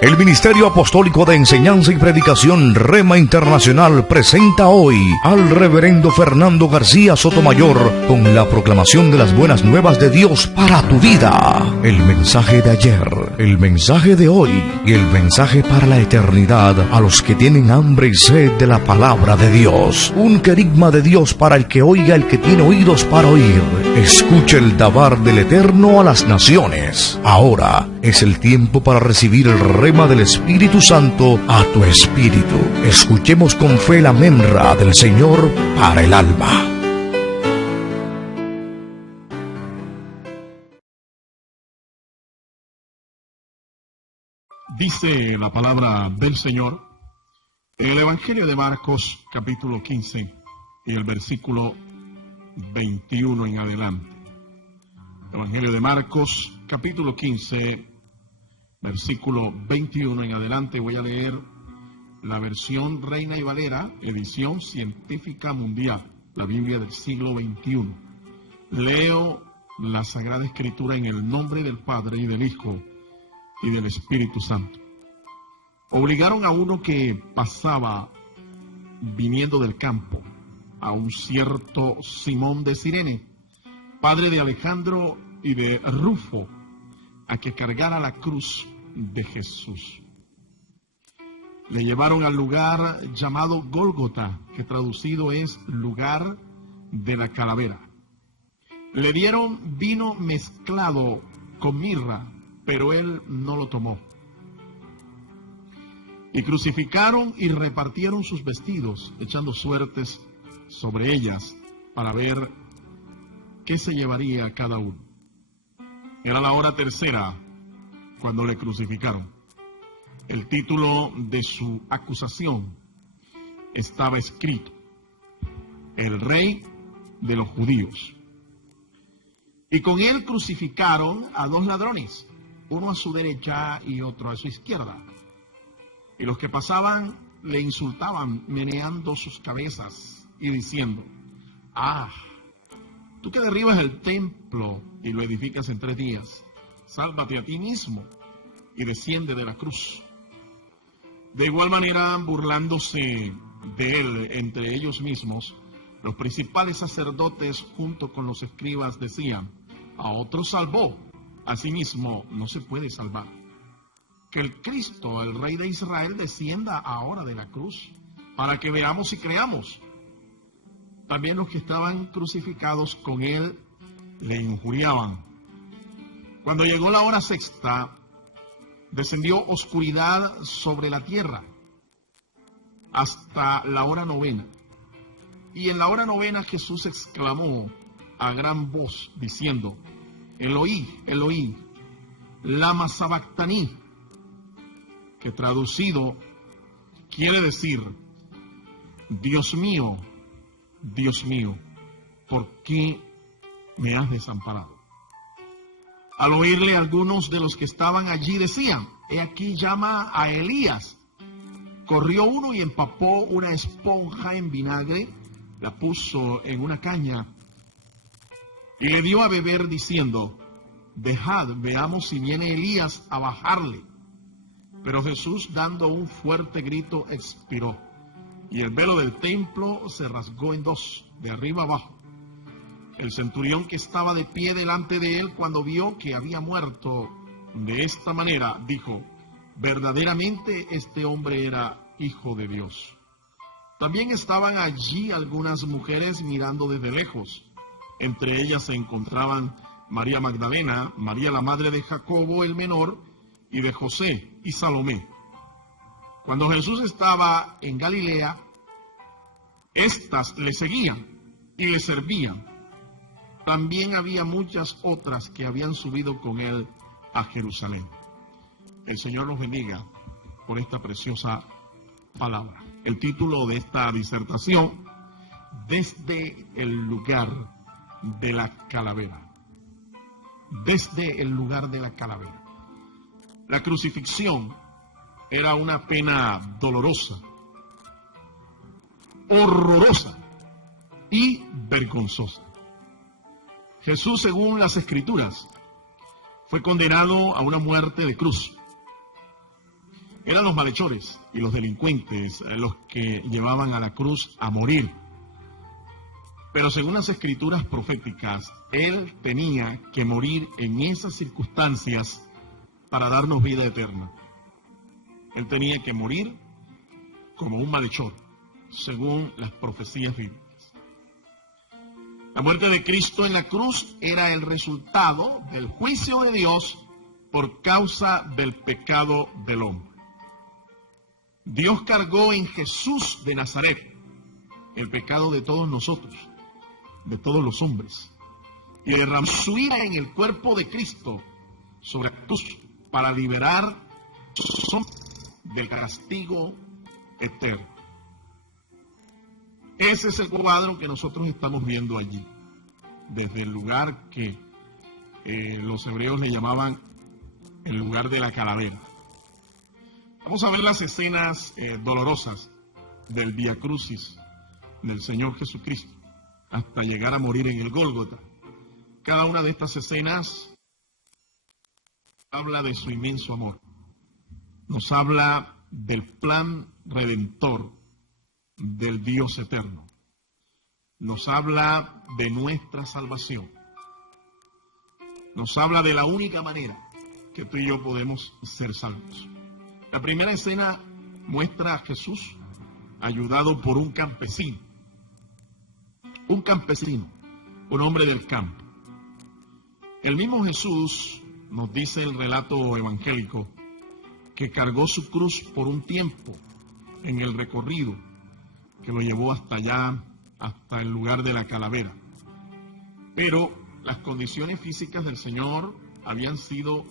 El Ministerio Apostólico de Enseñanza y Predicación Rema Internacional presenta hoy al Reverendo Fernando García Sotomayor con la proclamación de las buenas nuevas de Dios para tu vida. El mensaje de ayer, el mensaje de hoy y el mensaje para la eternidad a los que tienen hambre y sed de la palabra de Dios. Un querigma de Dios para el que oiga, el que tiene oídos para oír. Escuche el dabar del Eterno a las naciones. Ahora es el tiempo para recibir el rema del Espíritu Santo a tu espíritu. Escuchemos con fe la memra del Señor para el alma. Dice la palabra del Señor en el Evangelio de Marcos, capítulo 15, y el versículo 21 en adelante. Evangelio de Marcos, capítulo 15, versículo 21 en adelante. Voy a leer la versión Reina y Valera, edición científica mundial, la Biblia del siglo XXI. Leo la Sagrada Escritura en el nombre del Padre y del Hijo y del Espíritu Santo. Obligaron a uno que pasaba viniendo del campo, a un cierto Simón de Cirene, padre de Alejandro y de Rufo, a que cargara la cruz de Jesús. Le llevaron al lugar llamado Gólgota, que traducido es lugar de la calavera. Le dieron vino mezclado con mirra, pero él no lo tomó. Y crucificaron y repartieron sus vestidos, echando suertes sobre ellas para ver qué se llevaría cada uno. Era la hora tercera cuando le crucificaron. El título de su acusación estaba escrito: El Rey de los Judíos. Y con él crucificaron a dos ladrones, uno a su derecha y otro a su izquierda. Y los que pasaban le insultaban, meneando sus cabezas y diciendo: Ah, tú que derribas el templo y lo edificas en 3 días, sálvate a ti mismo y desciende de la cruz. De igual manera, burlándose de él entre ellos mismos, los principales sacerdotes junto con los escribas decían: A otro salvó, a sí mismo no se puede salvar. Que el Cristo, el Rey de Israel, descienda ahora de la cruz, para que veamos y creamos. También los que estaban crucificados con él le injuriaban. Cuando llegó la hora sexta, descendió oscuridad sobre la tierra hasta la hora novena. Y en la hora novena Jesús exclamó a gran voz diciendo: Eloí, Eloí, lama sabactaní, que traducido quiere decir: Dios mío, ¿por qué me has desamparado? Al oírle, algunos de los que estaban allí decían: He aquí llama a Elías. Corrió uno y empapó una esponja en vinagre, la puso en una caña y le dio a beber diciendo: Dejad, veamos si viene Elías a bajarle. Pero Jesús, dando un fuerte grito, expiró, y el velo del templo se rasgó en 2, de arriba abajo. El centurión que estaba de pie delante de él, cuando vio que había muerto de esta manera, dijo: Verdaderamente este hombre era Hijo de Dios. También estaban allí algunas mujeres mirando desde lejos. Entre ellas se encontraban María Magdalena, María la madre de Jacobo el menor, y de José y Salomé. Cuando Jesús estaba en Galilea, éstas le seguían y le servían. También había muchas otras que habían subido con él a Jerusalén. El Señor nos bendiga por esta preciosa palabra. El título de esta disertación: Desde el lugar de la calavera. Desde el lugar de la calavera. La crucifixión era una pena dolorosa, horrorosa y vergonzosa. Jesús, según las Escrituras, fue condenado a una muerte de cruz. Eran los malhechores y los delincuentes los que llevaban a la cruz a morir. Pero según las escrituras proféticas, Él tenía que morir en esas circunstancias para darnos vida eterna. Él tenía que morir como un malhechor, según las profecías bíblicas. La muerte de Cristo en la cruz era el resultado del juicio de Dios por causa del pecado del hombre. Dios cargó en Jesús de Nazaret el pecado de todos nosotros, de todos los hombres, y derramó su ira en el cuerpo de Cristo sobre la cruz para liberar del castigo eterno. Ese es el cuadro que nosotros estamos viendo allí, desde el lugar que los hebreos le llamaban el lugar de la calavera. Vamos a ver las escenas dolorosas del Vía Crucis del Señor Jesucristo hasta llegar a morir en el Gólgota. Cada una de estas escenas habla de su inmenso amor. Nos habla del plan redentor del Dios eterno. Nos habla de nuestra salvación. Nos habla de la única manera que tú y yo podemos ser salvos. La primera escena muestra a Jesús ayudado por un campesino. Un campesino, un hombre del campo. El mismo Jesús, nos dice el relato evangélico, que cargó su cruz por un tiempo en el recorrido que lo llevó hasta allá, hasta el lugar de la calavera. Pero las condiciones físicas del Señor habían sido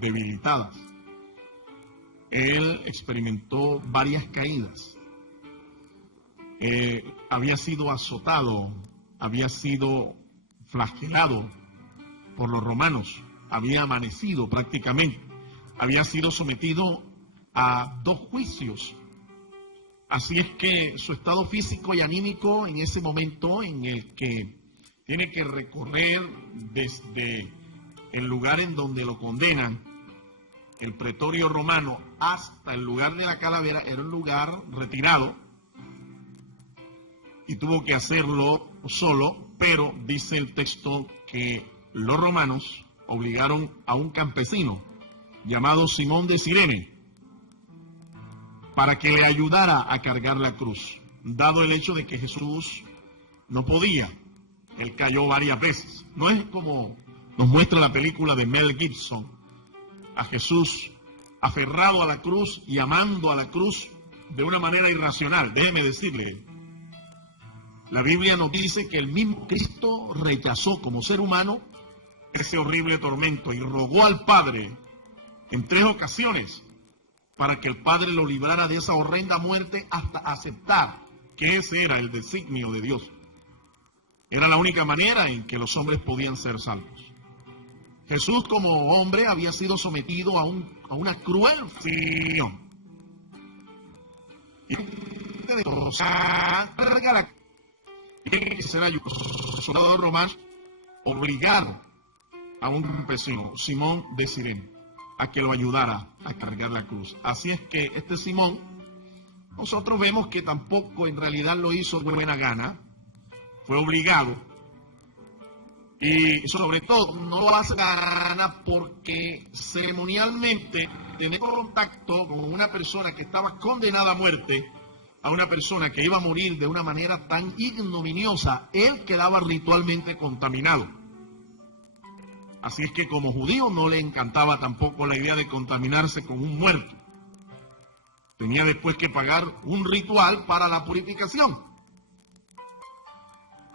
debilitadas. Él experimentó varias caídas. Había sido azotado, había sido flagelado por los romanos, había amanecido prácticamente, había sido sometido a 2 juicios. Así es que su estado físico y anímico en ese momento en el que tiene que recorrer desde el lugar en donde lo condenan, el pretorio romano, hasta el lugar de la calavera, era un lugar retirado y tuvo que hacerlo solo, pero dice el texto que los romanos obligaron a un campesino llamado Simón de Cirene para que le ayudara a cargar la cruz, dado el hecho de que Jesús no podía. Él cayó varias veces. No es como nos muestra la película de Mel Gibson, a Jesús aferrado a la cruz y amando a la cruz de una manera irracional. Déjeme decirle, la Biblia nos dice que el mismo Cristo rechazó como ser humano ese horrible tormento y rogó al Padre en 3 ocasiones para que el Padre lo librara de esa horrenda muerte hasta aceptar que ese era el designio de Dios. Era la única manera en que los hombres podían ser salvos. Jesús como hombre había sido sometido a una cruel aflicción. Y será soldado romano obligado a un campesino, Simón de Cirene, a que lo ayudara a cargar la cruz. Así es que este Simón, nosotros vemos que tampoco en realidad lo hizo de buena gana, fue obligado, y sobre todo no lo hace de gana porque ceremonialmente tener contacto con una persona que estaba condenada a muerte, a una persona que iba a morir de una manera tan ignominiosa, él quedaba ritualmente contaminado. Así es que como judío no le encantaba tampoco la idea de contaminarse con un muerto. Tenía después que pagar un ritual para la purificación.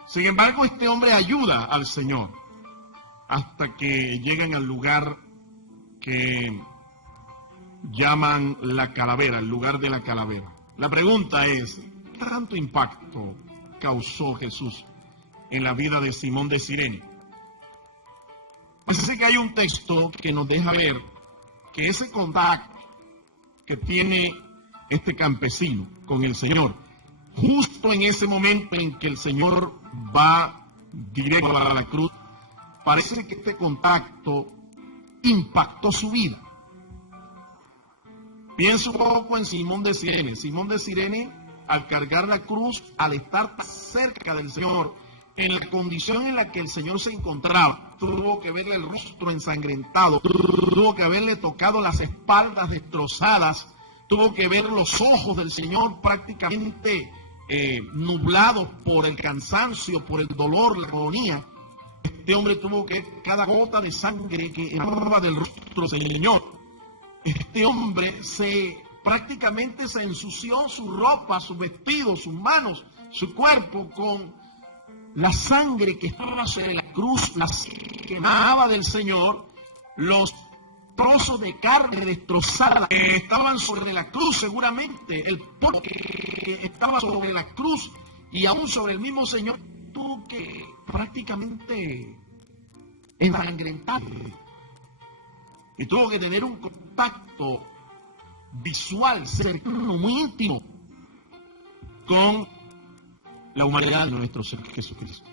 Sin embargo, este hombre ayuda al Señor hasta que llegan al lugar que llaman la calavera, el lugar de la calavera. La pregunta es, ¿qué tanto impacto causó Jesús en la vida de Simón de Cirene? Parece que hay un texto que nos deja ver que ese contacto que tiene este campesino con el Señor, justo en ese momento en que el Señor va directo a la cruz, parece que este contacto impactó su vida. Pienso un poco en Simón de Cirene. Simón de Cirene, al cargar la cruz, al estar tan cerca del Señor, en la condición en la que el Señor se encontraba, tuvo que verle el rostro ensangrentado, tuvo que haberle tocado las espaldas destrozadas, tuvo que ver los ojos del Señor prácticamente nublados por el cansancio, por el dolor, la agonía. Este hombre tuvo que ver cada gota de sangre que emanaba del rostro del Señor. Este hombre prácticamente se ensució su ropa, su vestido, sus manos, su cuerpo con la sangre que estaba sobre la cruz, la que emanaba del Señor, los trozos de carne destrozada que estaban sobre la cruz, seguramente el polvo que estaba sobre la cruz y aún sobre el mismo Señor tuvo que prácticamente ensangrentar y tuvo que tener un contacto visual, cercano, muy íntimo con la humanidad de nuestro Señor Jesucristo.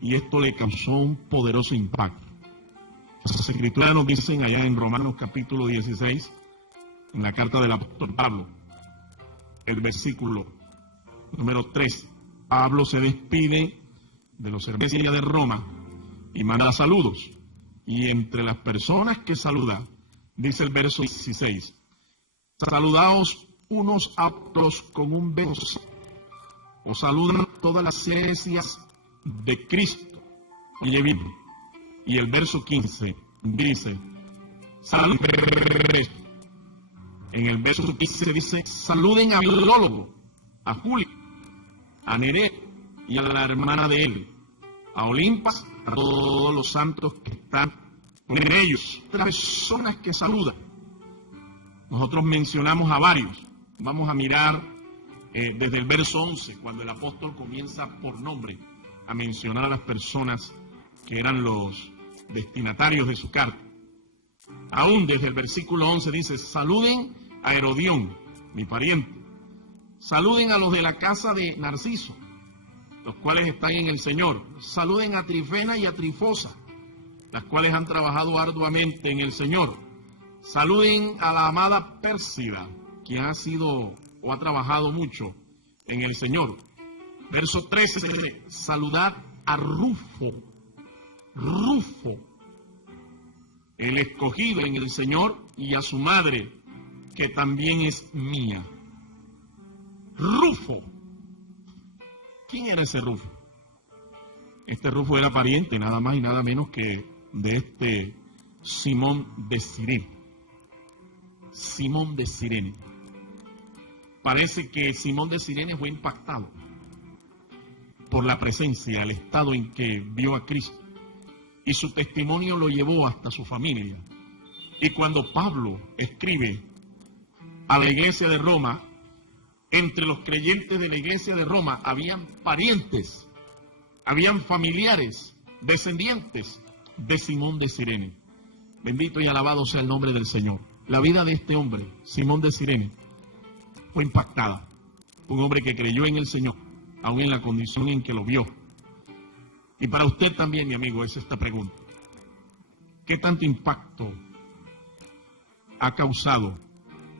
Y esto le causó un poderoso impacto. Las Escrituras nos dicen allá en Romanos capítulo 16, en la carta del apóstol Pablo, el versículo número 3. Pablo se despide de los hermanos de Roma y manda saludos. Y entre las personas que saluda, dice el verso 16, saludaos unos a otros con un beso. Os saludan todas las iglesias de Cristo. Oye bien. Y el verso 15 dice, salud. En el verso 15 dice, saluden a Filólogo, a Julio, a Nereo y a la hermana de él, a Olimpas, a todos los santos que están con ellos. Las personas que saludan. Nosotros mencionamos a varios. Vamos a mirar desde el verso 11, cuando el apóstol comienza por nombre a mencionar a las personas que eran los destinatarios de su carta. Aún desde el versículo 11 dice, saluden a Herodión, mi pariente. Saluden a los de la casa de Narciso, los cuales están en el Señor. Saluden a Trifena y a Trifosa, las cuales han trabajado arduamente en el Señor. Saluden a la amada Pérsida, quien ha sido o ha trabajado mucho en el Señor. Verso 13, saludad a Rufo, el escogido en el Señor, y a su madre, que también es mía. Rufo. ¿Quién era ese Rufo? Este Rufo era pariente, nada más y nada menos que de este Simón de Cirene. Simón de Cirene. Parece que Simón de Cirene fue impactado por la presencia, el estado en que vio a Cristo. Y su testimonio lo llevó hasta su familia. Y cuando Pablo escribe a la iglesia de Roma, entre los creyentes de la iglesia de Roma habían parientes, habían familiares, descendientes de Simón de Cirene. Bendito y alabado sea el nombre del Señor. La vida de este hombre, Simón de Cirene, fue impactada. Un hombre que creyó en el Señor, aún en la condición en que lo vio. Y para usted también, mi amigo, es esta pregunta. ¿Qué tanto impacto ha causado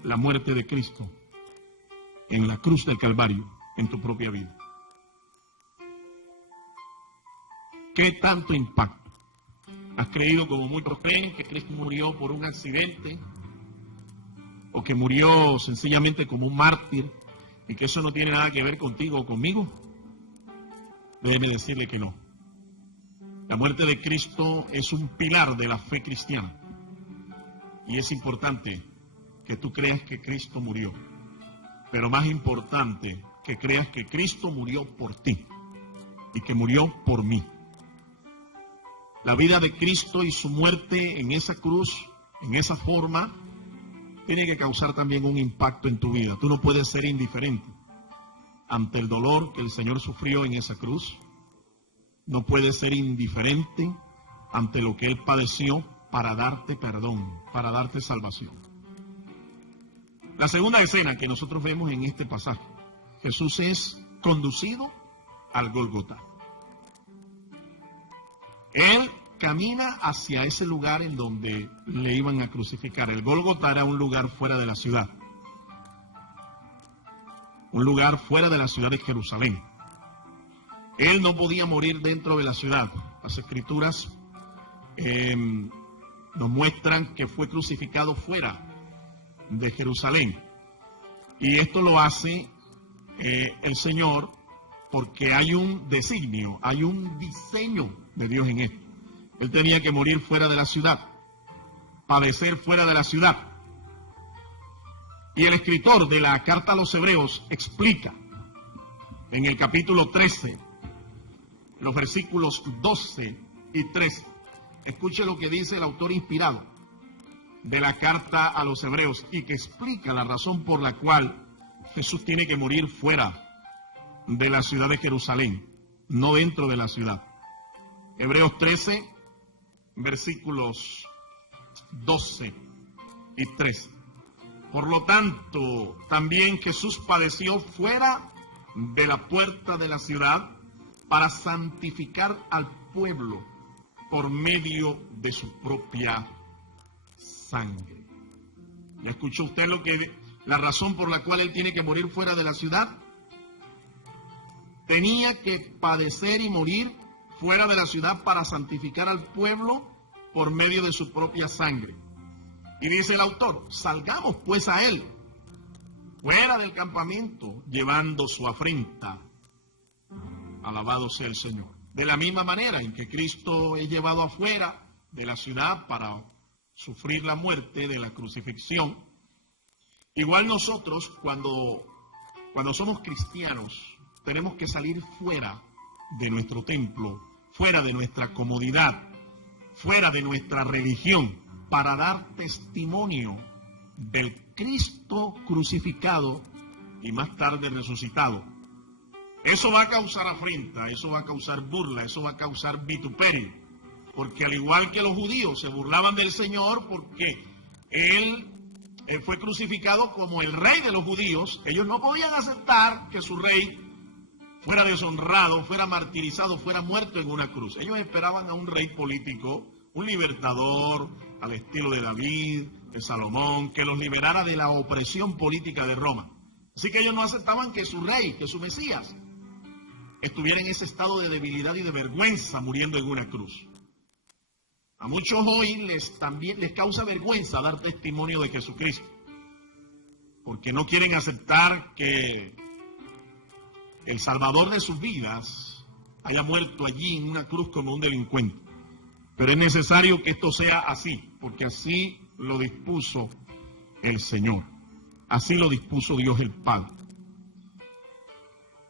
la muerte de Cristo en la cruz del Calvario en tu propia vida? ¿Qué tanto impacto? ¿Has creído, como muchos creen, que Cristo murió por un accidente? ¿O que murió sencillamente como un mártir y que eso no tiene nada que ver contigo o conmigo? Déjeme decirle que no. La muerte de Cristo es un pilar de la fe cristiana. Y es importante que tú creas que Cristo murió. Pero más importante, que creas que Cristo murió por ti y que murió por mí. La vida de Cristo y su muerte en esa cruz, en esa forma, tiene que causar también un impacto en tu vida. Tú no puedes ser indiferente ante el dolor que el Señor sufrió en esa cruz. No puedes ser indiferente ante lo que Él padeció para darte perdón, para darte salvación. La segunda escena que nosotros vemos en este pasaje, Jesús es conducido al Gólgota. Él camina hacia ese lugar en donde le iban a crucificar. El Gólgota era un lugar fuera de la ciudad. un lugar fuera de la ciudad de Jerusalén. Él no podía morir dentro de la ciudad. Las Escrituras nos muestran que fue crucificado fuera de Jerusalén. Y esto lo hace el Señor porque hay un designio, hay un diseño de Dios en esto. Él tenía que morir fuera de la ciudad, padecer fuera de la ciudad. Y el escritor de la carta a los Hebreos explica en el capítulo 13, los versículos 12 y 13. Escuche lo que dice el autor inspirado de la carta a los Hebreos y que explica la razón por la cual Jesús tiene que morir fuera de la ciudad de Jerusalén, no dentro de la ciudad. Hebreos 13, versículos 12 y 13. Por lo tanto, también Jesús padeció fuera de la puerta de la ciudad para santificar al pueblo por medio de su propia sangre. ¿Le escuchó usted la razón por la cual él tiene que morir fuera de la ciudad? Tenía que padecer y morir fuera de la ciudad para santificar al pueblo por medio de su propia sangre. Y dice el autor, salgamos pues a él, fuera del campamento, llevando su afrenta. Alabado sea el Señor. De la misma manera en que Cristo es llevado afuera de la ciudad para sufrir la muerte de la crucifixión, igual nosotros cuando somos cristianos tenemos que salir fuera de nuestro templo, fuera de nuestra comodidad, fuera de nuestra religión, para dar testimonio del Cristo crucificado y más tarde resucitado. Eso va a causar afrenta, eso va a causar burla, eso va a causar vituperio, porque al igual que los judíos se burlaban del Señor porque Él fue crucificado como el rey de los judíos, ellos no podían aceptar que su rey fuera deshonrado, fuera martirizado, fuera muerto en una cruz. Ellos esperaban a un rey político, un libertador, al estilo de David, de Salomón, que los liberara de la opresión política de Roma. Así que ellos no aceptaban que su rey, que su Mesías, estuviera en ese estado de debilidad y de vergüenza muriendo en una cruz. A muchos hoy también les causa vergüenza dar testimonio de Jesucristo, porque no quieren aceptar que el Salvador de sus vidas haya muerto allí en una cruz como un delincuente. Pero es necesario que esto sea así, porque así lo dispuso el Señor. Así lo dispuso Dios el Padre.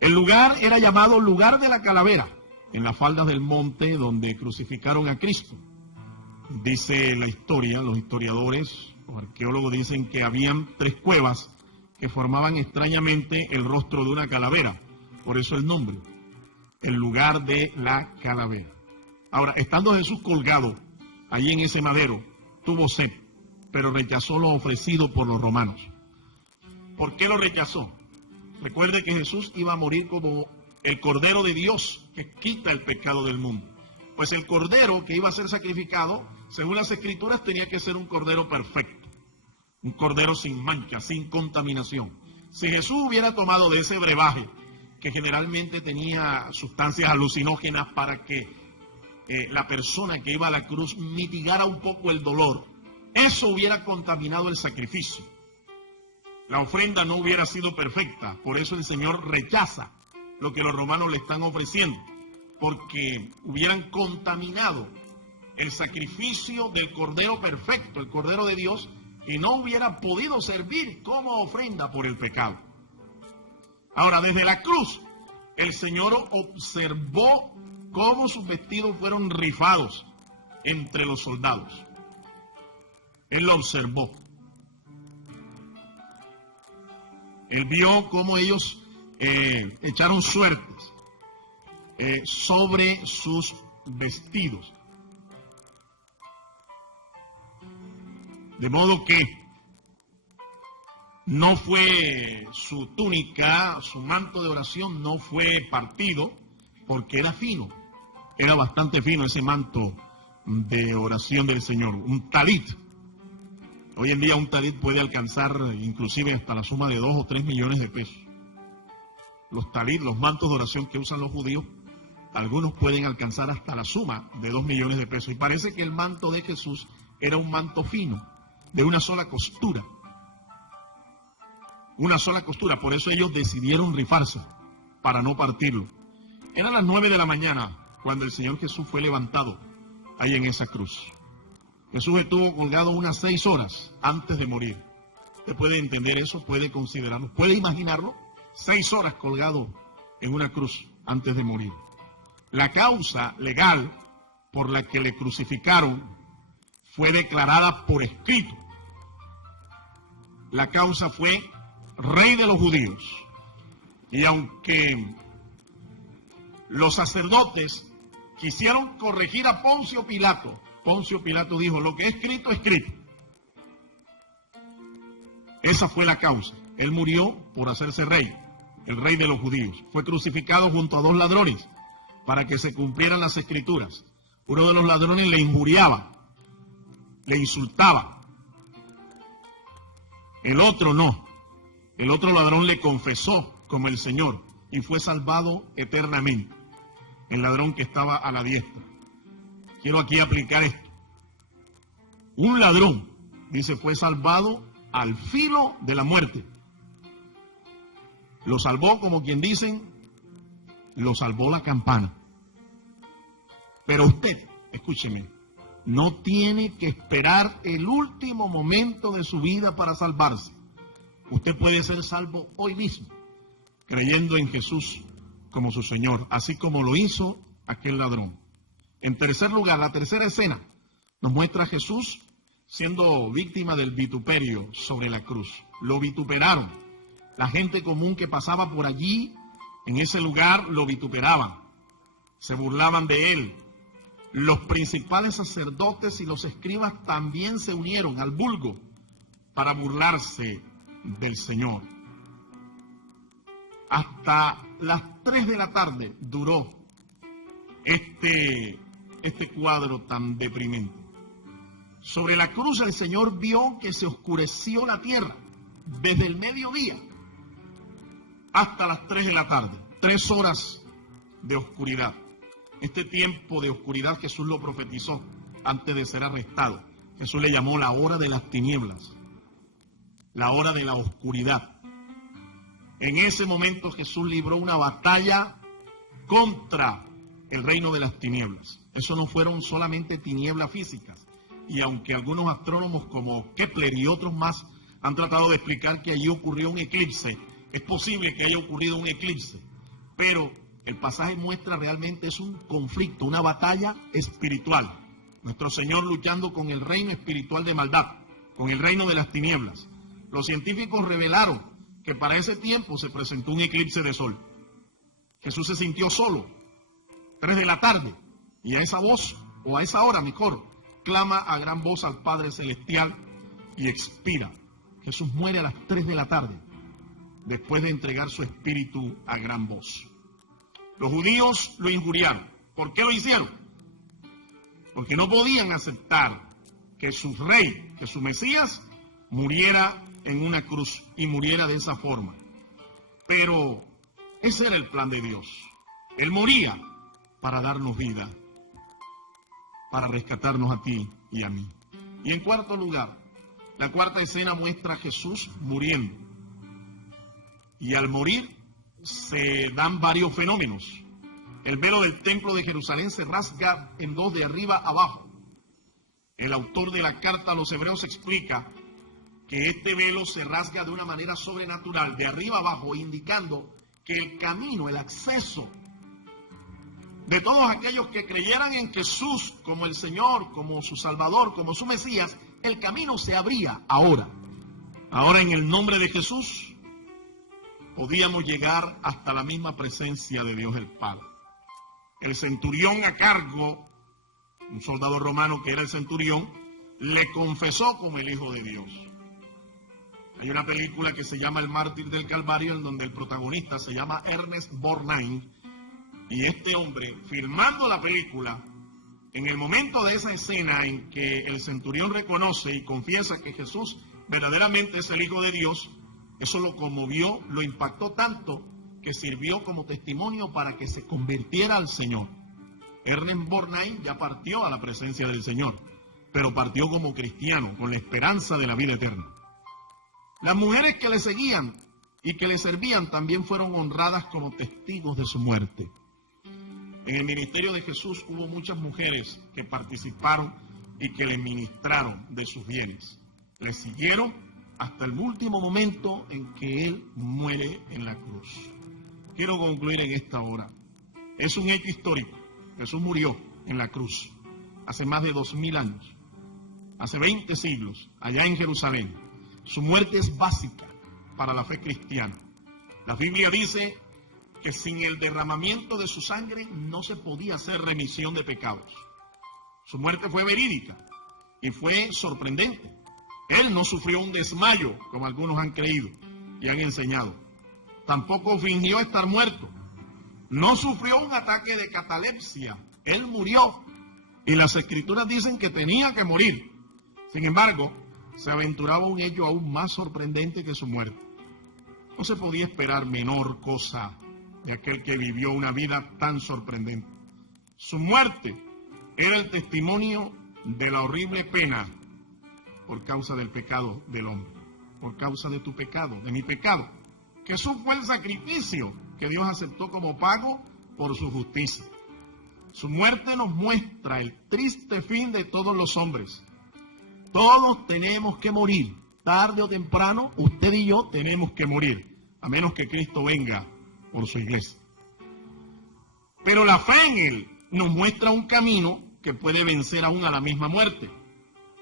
El lugar era llamado Lugar de la Calavera, en las faldas del monte donde crucificaron a Cristo. Dice la historia, los historiadores, los arqueólogos dicen que habían 3 cuevas que formaban extrañamente el rostro de una calavera. Por eso el nombre, el Lugar de la Calavera. Ahora, estando Jesús colgado allí en ese madero, tuvo sed, pero rechazó lo ofrecido por los romanos. ¿Por qué lo rechazó? Recuerde que Jesús iba a morir como el Cordero de Dios que quita el pecado del mundo. Pues el Cordero que iba a ser sacrificado, según las Escrituras, tenía que ser un Cordero perfecto. Un Cordero sin mancha, sin contaminación. Si Jesús hubiera tomado de ese brebaje, que generalmente tenía sustancias alucinógenas para que la persona que iba a la cruz mitigara un poco el dolor, eso hubiera contaminado el sacrificio. La ofrenda no hubiera sido perfecta, por eso el Señor rechaza lo que los romanos le están ofreciendo, porque hubieran contaminado el sacrificio del Cordero perfecto, el Cordero de Dios, y no hubiera podido servir como ofrenda por el pecado. Ahora, desde la cruz, el Señor observó cómo sus vestidos fueron rifados entre los soldados. Él lo observó. Él vio cómo ellos echaron suertes sobre sus vestidos. De modo que no fue su túnica, su manto de oración no fue partido porque era fino. Era bastante fino ese manto de oración del Señor, un talit. Hoy en día un talit puede alcanzar inclusive hasta la suma de 2 o 3 millones de pesos. los talit, los mantos de oración que usan los judíos, algunos pueden alcanzar hasta la suma de 2 millones de pesos. Y parece que el manto de Jesús era un manto fino, de una sola costura. Una sola costura, por eso ellos decidieron rifarse, para no partirlo. Eran las 9 de la mañana cuando el Señor Jesús fue levantado ahí en esa cruz. Jesús estuvo colgado unas 6 horas antes de morir. ¿Usted puede entender eso? ¿Puede considerarlo? ¿Puede imaginarlo? 6 horas colgado en una cruz antes de morir. La causa legal por la que le crucificaron fue declarada por escrito. La causa fue Rey de los Judíos. Y aunque los sacerdotes quisieron corregir a Poncio Pilato dijo, lo que es escrito, escrito. Esa fue la causa. Él murió por hacerse rey, el rey de los judíos. Fue crucificado junto a 2 ladrones para que se cumplieran las escrituras. Uno de los ladrones le injuriaba, le insultaba. El otro no. El otro ladrón le confesó como el Señor y fue salvado eternamente. El ladrón que estaba a la diestra. Quiero aquí aplicar esto. Un ladrón, dice, fue salvado al filo de la muerte. Lo salvó, como quien dicen, lo salvó la campana. Pero usted, escúcheme, no tiene que esperar el último momento de su vida para salvarse. Usted puede ser salvo hoy mismo, creyendo en Jesús como su Señor, así como lo hizo aquel ladrón. En tercer lugar, la tercera escena nos muestra a Jesús siendo víctima del vituperio sobre la cruz. Lo vituperaron. La gente común que pasaba por allí, en ese lugar, lo vituperaban. Se burlaban de él. Los principales sacerdotes y los escribas también se unieron al vulgo para burlarse del Señor. Hasta las 3 de la tarde duró este cuadro tan deprimente. Sobre la cruz el Señor vio que se oscureció la tierra desde el mediodía hasta las 3 de la tarde. 3 horas de oscuridad. Este tiempo de oscuridad Jesús lo profetizó antes de ser arrestado. Jesús le llamó la hora de las tinieblas, la hora de la oscuridad. En ese momento Jesús libró una batalla contra el reino de las tinieblas. Eso no fueron solamente tinieblas físicas. Y aunque algunos astrónomos como Kepler y otros más han tratado de explicar que allí ocurrió un eclipse, es posible que haya ocurrido un eclipse, pero el pasaje muestra realmente es un conflicto, una batalla espiritual. Nuestro Señor luchando con el reino espiritual de maldad, con el reino de las tinieblas. Los científicos revelaron que para ese tiempo se presentó un eclipse de sol. Jesús se sintió solo, 3 de la tarde, y a esa voz, o a esa hora mejor, clama a gran voz al Padre Celestial y expira. Jesús muere a las 3 de la tarde, después de entregar su espíritu a gran voz. Los judíos lo injuriaron. ¿Por qué lo hicieron? Porque no podían aceptar que su rey, que su Mesías, muriera en una cruz y muriera de esa forma. Pero ese era el plan de Dios. Él moría para darnos vida, para rescatarnos a ti y a mí. Y en cuarto lugar, la cuarta escena muestra a Jesús muriendo. Y al morir se dan varios fenómenos. El velo del templo de Jerusalén se rasga en 2 de arriba a abajo. El autor de la carta a los hebreos explica que este velo se rasga de una manera sobrenatural, de arriba a abajo, indicando que el camino, el acceso de todos aquellos que creyeran en Jesús como el Señor, como su Salvador, como su Mesías, el camino se abría ahora. Ahora en el nombre de Jesús podíamos llegar hasta la misma presencia de Dios el Padre. El centurión a cargo, un soldado romano que era el centurión, le confesó como el Hijo de Dios. Hay una película que se llama El Mártir del Calvario, en donde el protagonista se llama Ernest Borgnine, y este hombre, filmando la película, en el momento de esa escena en que el centurión reconoce y confiesa que Jesús verdaderamente es el Hijo de Dios, eso lo conmovió, lo impactó tanto, que que sirvió como testimonio para que se convirtiera al Señor. Ernest Borgnine ya partió a la presencia del Señor, pero partió como cristiano, con la esperanza de la vida eterna. Las mujeres que le seguían y que le servían también fueron honradas como testigos de su muerte. En el ministerio de Jesús hubo muchas mujeres que participaron y que le ministraron de sus bienes. Le siguieron hasta el último momento en que Él muere en la cruz. Quiero concluir en esta hora. Es un hecho histórico. Jesús murió en la cruz hace más de 2000 años, hace 20 siglos, allá en Jerusalén. Su muerte es básica para la fe cristiana. La Biblia dice que sin el derramamiento de su sangre no se podía hacer remisión de pecados. Su muerte fue verídica y fue sorprendente. Él no sufrió un desmayo, como algunos han creído y han enseñado. Tampoco fingió estar muerto. No sufrió un ataque de catalepsia. Él murió. Y las Escrituras dicen que tenía que morir. Sin embargo, se aventuraba un hecho aún más sorprendente que su muerte. No se podía esperar menor cosa de aquel que vivió una vida tan sorprendente. Su muerte era el testimonio de la horrible pena por causa del pecado del hombre, por causa de tu pecado, de mi pecado. Jesús fue el sacrificio que Dios aceptó como pago por su justicia. Su muerte nos muestra el triste fin de todos los hombres. Todos tenemos que morir, tarde o temprano, usted y yo tenemos que morir, a menos que Cristo venga por su iglesia. Pero la fe en Él nos muestra un camino que puede vencer aún a la misma muerte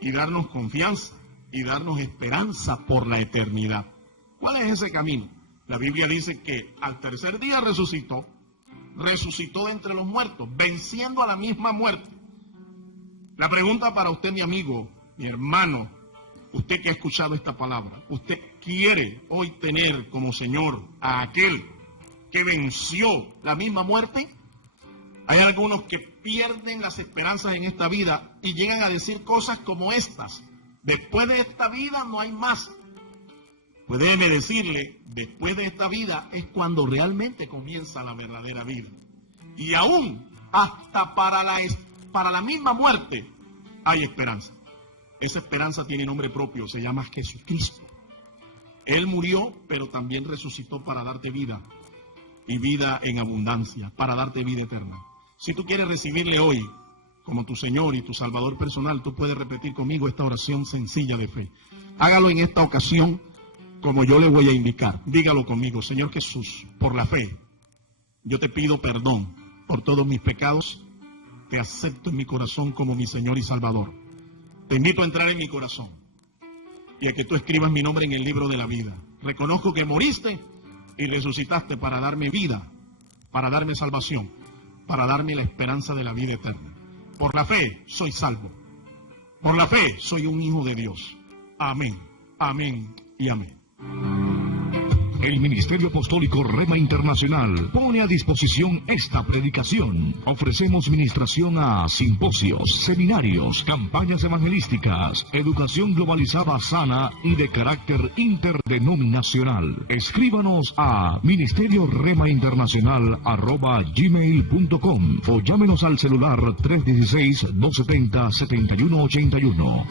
y darnos confianza y darnos esperanza por la eternidad. ¿Cuál es ese camino? La Biblia dice que al tercer día resucitó de entre los muertos, venciendo a la misma muerte. La pregunta para usted, mi amigo, mi hermano, usted que ha escuchado esta palabra, ¿usted quiere hoy tener como Señor a aquel que venció la misma muerte? Hay algunos que pierden las esperanzas en esta vida y llegan a decir cosas como estas: después de esta vida no hay más. Pues déjeme decirle, después de esta vida es cuando realmente comienza la verdadera vida. Y aún, hasta para la misma muerte, hay esperanza. Esa esperanza tiene nombre propio, se llama Jesucristo. Él murió, pero también resucitó para darte vida, y vida en abundancia, para darte vida eterna. Si tú quieres recibirle hoy como tu Señor y tu Salvador personal, tú puedes repetir conmigo esta oración sencilla de fe. Hágalo en esta ocasión como yo le voy a indicar. Dígalo conmigo: Señor Jesús, por la fe, yo te pido perdón por todos mis pecados. Te acepto en mi corazón como mi Señor y Salvador. Te invito a entrar en mi corazón y a que tú escribas mi nombre en el libro de la vida. Reconozco que moriste y resucitaste para darme vida, para darme salvación, para darme la esperanza de la vida eterna. Por la fe soy salvo. Por la fe soy un hijo de Dios. Amén, amén y amén. El Ministerio Apostólico Rema Internacional pone a disposición esta predicación. Ofrecemos ministración a simposios, seminarios, campañas evangelísticas, educación globalizada sana y de carácter interdenominacional. Escríbanos a ministerioremainternacional@gmail.com o llámenos al celular 316-270-7181.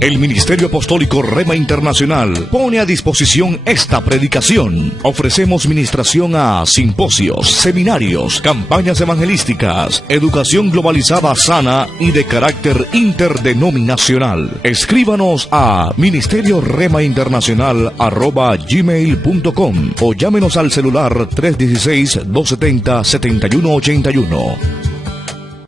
El Ministerio Apostólico Rema Internacional pone a disposición esta predicación. Ofrecemos ministración a simposios, seminarios, campañas evangelísticas, educación globalizada sana y de carácter interdenominacional. Escríbanos a ministerioremainternacional@gmail.com o llámenos al celular 316-270-7181.